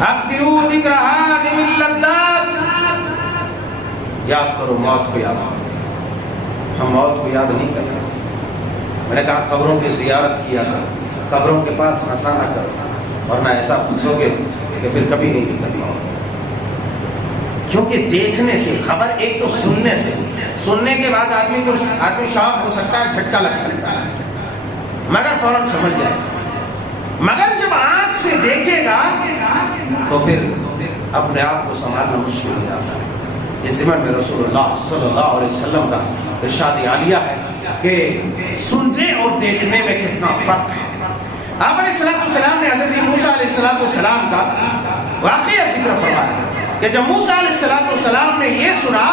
اکثروا ذکر ہادم اللذات، یاد کرو موت کو، یاد کرو۔ ہم موت کو یاد نہیں کر رہے۔ میں نے کہا قبروں کی زیارت کیا کرو، قبروں کے پاس ہنسا نہ کرو، ورنہ ایسا پھنسو گے کہ پھر کبھی نہیں نکلنا ہوگا۔ کیونکہ دیکھنے سے خبر، ایک تو سننے سے، سننے کے بعد آدمی شاک ہو سکتا ہے، جھٹکا لگ سکتا ہے، مگر فوراً سمجھ جائے گا۔ مگر جب آنکھ سے دیکھے گا تو پھر اپنے آپ کو سنبھالنا مشکل ہو جاتا ہے۔ اس ضمن میں رسول اللہ صلی اللہ علیہ وسلم کا ارشاد عالیہ ہے کہ سننے اور دیکھنے میں کتنا فرق ہے۔ آپ علیہ السلام نے حضرت موسیٰ علیہ السلام کا واقعہ ذکر فرمایا کہ جب موسیٰ علیہ السلام نے یہ سنا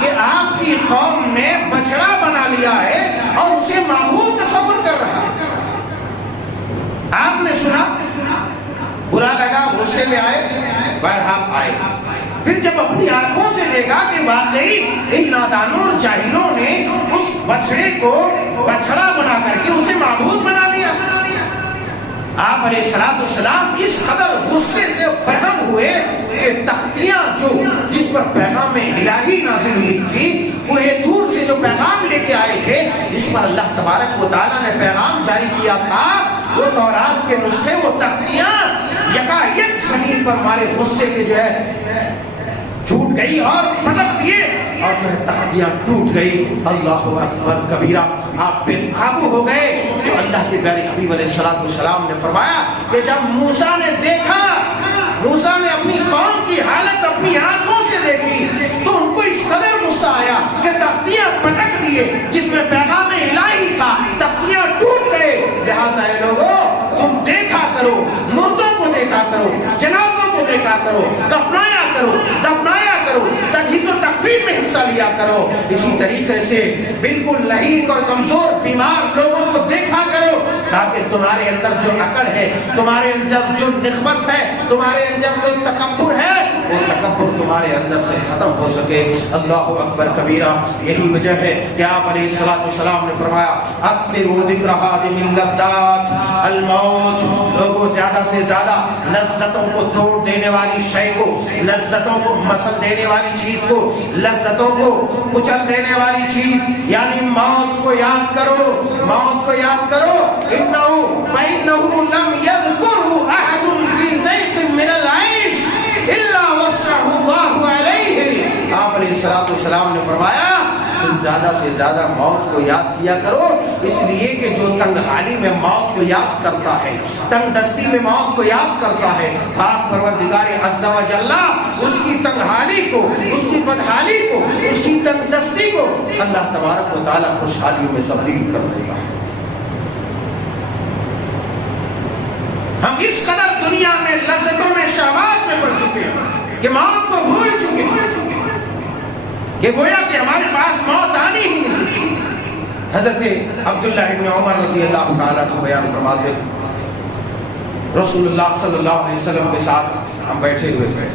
کہ آپ کی قوم نے بچڑا بنا لیا ہے اور اسے معبود تصور کر رہا ہے، آپ نے سنا، برا لگا، غصے میں آئے، بہرحال آئے۔ پھر جب اپنی آنکھوں سے دیکھا کہ واقعی ان نادانوں اور جاہلوں نے اس بچڑے کو بچڑا بنا کر کے اسے معبود بنا لیا، آپ علیہ السلام اس قدر غصے سے بہم ہوئے کہ تختیاں جو جس پر پیغام الہی نازل ہوئی تھی، وہ دور سے جو پیغام لے کے آئے تھے، جس پر اللہ تبارک و تعالیٰ نے پیغام جاری کیا تھا، وہ تورات کے نسخے، وہ تختیاں یکایک زمین پر ہمارے غصے کے جو ہے چھوٹ گئی اور پٹک دیے، اور جو ہے تختیاں ٹوٹ گئی۔ اللہ اکبر کبیرہ، آپ پہ قابو ہو گئے۔ تو اللہ کے پیارے حبیب علیہ السلام نے فرمایا کہ جب موسیٰ نے دیکھا، موسیٰ نے اپنی قوم کی حالت اپنی آنکھوں سے دیکھی، تو ان کو اس قدر غصہ آیا کہ تختیاں پٹک دیے جس میں پیغام الہی تھا، تختیاں ٹوٹ گئے۔ لہٰذا اے لوگوں، تم دیکھا کرو، مردوں کو دیکھا کرو، جنازوں کو دیکھا کرو، دفنایا کرو، تجہیز و تکفین میں حصہ لیا کرو۔ اسی طریقے سے بالکل لہیق اور کمزور بیمار لوگوں کو دیکھا کرو، تاکہ تمہارے اندر جو عقل ہے، تمہارے اندر جو نخوت ہے، تمہارے اندر جو تکبر ہے، وہ تکبر تمہارے اندر سے ختم ہو سکے۔ اللہ اکبر کبیرہ۔ یہی وجہ ہے کہ آپ علیہ السلام نے فرمایا اکثروا ذکر ہادم اللذات الموت، لوگوں زیادہ سے زیادہ لذتوں کو توڑ دینے والی شے کو، لذتوں کو مسل دینے والی چیز کو، لذتوں کو کچل دینے والی چیز یعنی موت کو یاد کرو، موت کو یاد کرو۔ فَإِنَّهُ لَمْ يَذْكُرْهُ أَحَدٌ فِي زَيْقٍ مِّنَ الْعَيْشِ إِلَّا وَسَّعَهُ اللَّهُ عَلَيْهِ۔ آپ علیہ السلام نے فرمایا تم زیادہ سے زیادہ موت کو یاد کیا کرو، اس لیے کہ جو تنگ حالی میں موت کو یاد کرتا ہے، تنگ دستی میں موت کو یاد کرتا ہے، پاک پروردگار عز و جل اس کی تنگ حالی کو، اس کی بدحالی کو، اس کی تنگ دستی کو اللہ تبارک و تعالی خوشحالیوں میں تبدیل کر دے گا۔ ہم اس قدر دنیا میں لذتوں میں شہوات میں پڑ چکے ہیں کہ موت کو بھول چکے ہیں کہ گویا کہ ہمارے پاس موت آنی ہی نہیں۔ حضرت عبداللہ ابن عمر رضی اللہ تعالیٰ عنہ بیان فرماتے ہیں رسول اللہ صلی اللہ علیہ وسلم کے ساتھ ہم بیٹھے ہوئے تھے،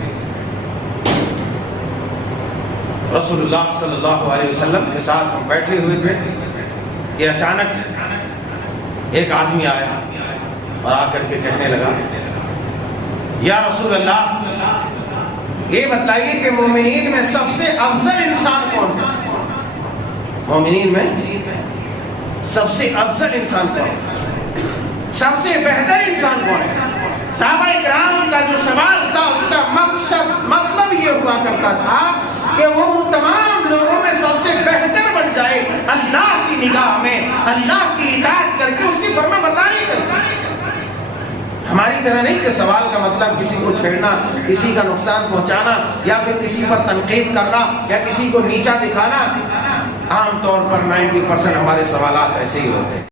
رسول اللہ صلی اللہ علیہ وسلم کے ساتھ ہم بیٹھے ہوئے تھے کہ اچانک ایک آدمی آیا اور آ کر کے کہنے لگا یا رسول اللہ، یہ بتلائیے کہ مومنین میں سب سے افضل انسان کون ہے؟ مومنین میں سب سے افضل انسان کون ہے؟ سب سے بہتر انسان کون ہے؟ صحابہ کرام کا جو سوال تھا اس کا مطلب یہ ہوا کرتا تھا کہ وہ ان تمام لوگوں میں سب سے بہتر بن جائے، اللہ کی نگاہ میں اللہ کی اطاعت کر کے اس کی فرما برداری کرے۔ ہماری طرح نہیں کہ سوال کا مطلب کسی کو چھیڑنا، کسی کا نقصان پہنچانا، یا پھر کسی پر تنقید کرنا، یا کسی کو نیچا دکھانا۔ عام طور پر 90% ہمارے سوالات ایسے ہی ہوتے ہیں۔